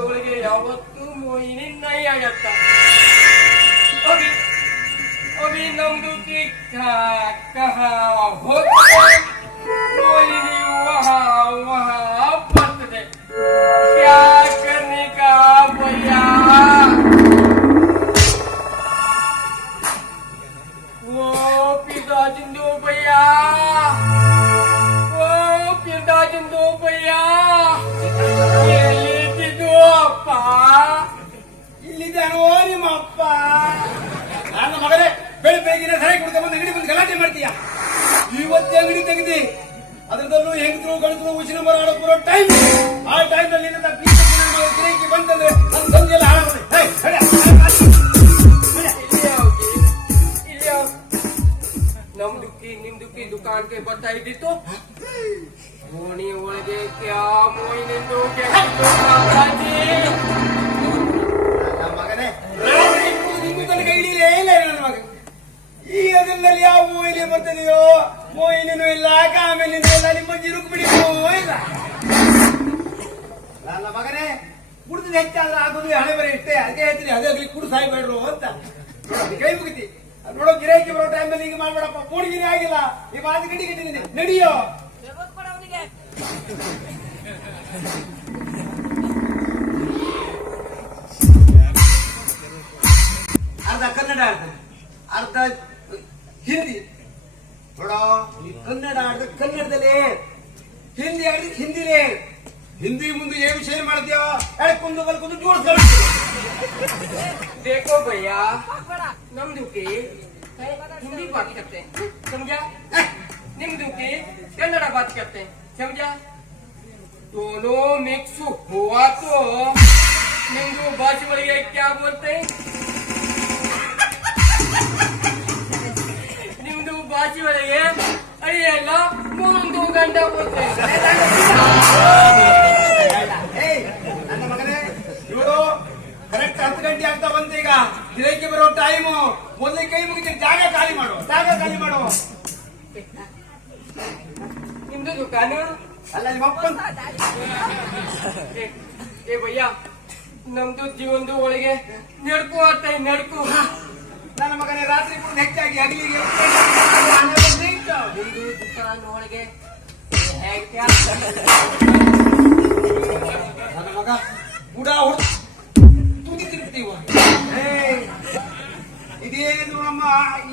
ಅವಳಿಗೆ ಯಾವತ್ತೂ ನಿನ್ನ ಆಗತ್ತ ಅಭಿ ಅಭಿ ನಮ್ದು ಟಿಕ್ ಟಾಕ್ ಕಹಾ ಇವತ್ತೇ ಅಂಗಡಿ ತೆಗೆದಿ, ಅದ್ರದಲ್ಲೂ ಹೆಂಗದ್ರು ಗಂಡದ್ರು ಉಸಿರು ಮರ ಬರೋ ಟೈಮ್ ಆ ಟೈಮ್ನಲ್ಲಿ ಗಿರಾಕಿ ಬಂತಂದ್ರೆ ಎಲ್ಲ ಬರ್ತಾ ಇದ್ದಿತ್ತು. ಓಣಿ ಒಳಗೆ ಕ್ಯಾ ಮೋಯಿನಿಂದು ಮಗನೇ. ನನ್ನ ಮಗ. ಅದರಲ್ಲಿ ಯಾವ ಮೋಹಿನಿ ಬರ್ತದೆಯೋ? ಮೋಹಿನಿನೂ ಇಲ್ಲ, ಕಾಮೇಲಿನೂ ಇಲ್ಲ ನಿಮ್ಮ ಜಿರುಕು ಬಿಡಿನೂ ಇಲ್ಲ. ನನ್ನ ಮಗನೇ ಕುಡಿದ್ರೆ ಹೆಚ್ಚಾದ್ರೆ ಆಗೋದು ಹಣೆ ಬರೀ ಇಷ್ಟೇ. ಅದೇ ಹೇಳ್ತೀನಿ, ಅದೇ ಆಗ್ಲಿ ಕುಡು ಸಾಯ್ಬೇಡ್ರು ಅಂತ. ಕೈ ಮುಗಿತಿ. ನೋಡೋ, ಗಿರಾಕಿ ಬರೋ ಟೈಮಲ್ಲಿ ಹಿಂಗೆ ಮಾಡ್ಬೇಡಪ್ಪ. ಕೂಡಿಗಿನೇ ಆಗಿಲ್ಲ. ಈ ಮಾತು ಗಡಿ ಕಟ್ಟಿದ್ದೀನಿ ನಡಿಯೋ? ಅರ್ಧ ಕನ್ನಡ ಅರ್ಧ ಹಿಂದಿ ನೋಡೋ ಈ ಕನ್ನಡ ಆಡ್ದ ಕನ್ನಡದಲ್ಲೇ ಹಿಂದಿ ಆಡಿದ ಹಿಂದಿಲೇ ಹಿಂದಿ ಮುಂದೆ ಏನ್ ವಿಷಯ ಮಾಡ್ತೀಯ ಎಳ್ಕೊಂಡು ಬಲ್ಕೊಂಡು ಜೋಡಿಸ್ಕೊಂಡು देखो भैया नम दुखी हिंदी बात करते हैं समझा निम दुखी कन्नड़ा बात करते हैं समझा दोनों मिक्स हुआ तो निम्दू भाषा वाले क्या बोलते हैं ವೇಳೆಗೆ ಅಡಿಯೆಲ್ಲ ಮೂರು ಗಂಟೆ ನನ್ನ ಮಗನೇ ಇವರು ಕರೆಕ್ಟ್ ಹತ್ತು ಗಂಟೆ ಆಗ್ತಾ ಬಂತ ಈಗ. ಗಿರಕ್ಕೆ ಬರೋ ಟೈಮು ಮೊದಲೇ ಕೈ ಮುಗಿದು ಜಾಗ ಖಾಲಿ ಮಾಡು ಜಾಗ ಖಾಲಿ ಮಾಡು. ನಿಮ್ದು ದುಕಾನು? ಅಲ್ಲ ನಿಮ್ಮ ಏ ಭಯ್ಯ ನಮ್ದು ಜೀವನದ ಒಳಗೆ ನಡ್ಕು ಅತ್ತ ನಡ್ಕು. ನನ್ನ ಮಗನೇ ರಾತ್ರಿ ಕುಡಿದು ಹೆಚ್ಚಾಗಿ ಅಗಲಿಗೆ ಒಳಗೆ ನನ್ನ ಮಗ ಬುಡ ತುದಿ ತಿರುಗ್ತೀವ ಇದೇನು ನಮ್ಮ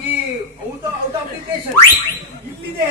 ಈ ಔಟ್ ಔಟ್ ಆಫ್ ಇಲ್ಲಿದೆ.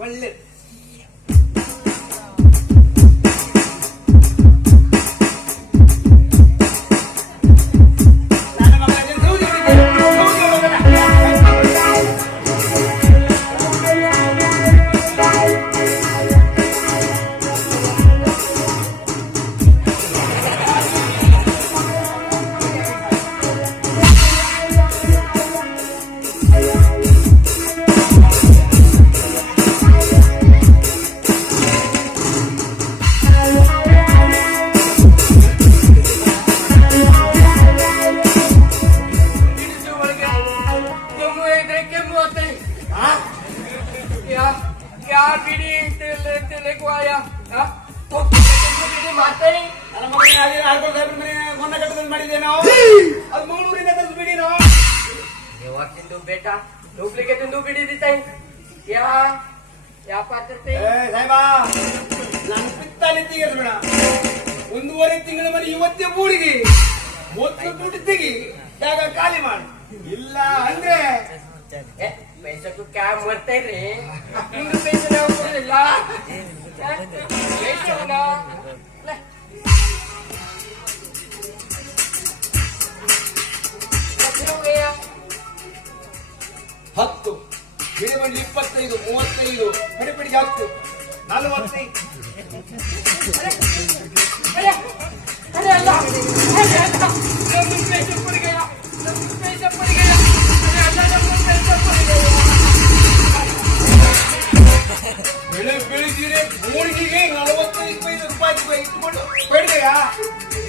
ஒன்று ಅವ್ರ ಮಂಗಳೂರಿಂದ ಬಿಡಿ ಬಿಡಿನೋ ಬೇಟ ಡೂಪ್ಲಿಕೇಟ್ ತಿಂದು ಯಾ ಏ ಒಂದೂವರೆ ತಿಂಗಳ ಮನೆ ಇವತ್ತೇ ಬೂಡಿಗೆ ಮೊದಲು ದುಡ್ಡು ತೆಗಿ ಜಾಗ ಖಾಲಿ ಮಾಡಿ ಇಲ್ಲ ಅಂದ್ರೆ ಪೈಸಕ್ಕೂ ಕ್ಯಾಬ್ ಬರ್ತಾ ಇರ್ರಿ ನಿಮ್ದು ಪೈಸೆ ರೂಪಾಯಿ ಇಪ್ಪತ್ತೈದು, ಮೂವತ್ತೈದು, ಬಿಡಿ ಬಿಡಿ, ಜಾಸ್ತಿ. ನಲವತ್ತೈದು. ಬೆಳೆ ಬೆಳೆದಿರಿ ಮೂಡಿಗೆಗೆ ರೂಪಾಯಿ ಇಟ್ಕೊಂಡು ಬೇಡಿದೆಯಾ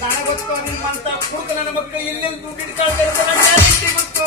ನನಗೆ ಗೊತ್ತು ನಿಮ್ಮಂತ ನನ್ನ ಮಕ್ಕಳು ಎಲ್ಲೆಲ್ಲಿ ದುಡ್ಡು ಇಟ್ಕೊಳ್ತಾರೆ ಗೊತ್ತು.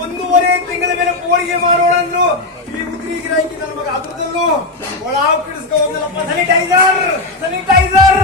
ಒಂದೂವರೆ ತಿಂಗಳ ಮೇಲೆ ಕೋಳಿಗೆ ಮಾರೋಣಂದ್ರು ಈ ಉದ್ರಿಗೆ ರಾಯ್ಕಿ ನನ್ನ ಮಗ ಅದ್ರದಲ್ಲೂ ಒಳ ಕಿಡಿಸ್ಕೊ ಹೋಗಲ್ಲ ಸ್ಯಾನಿಟೈಸರ್ ಸ್ಯಾನಿಟೈಸರ್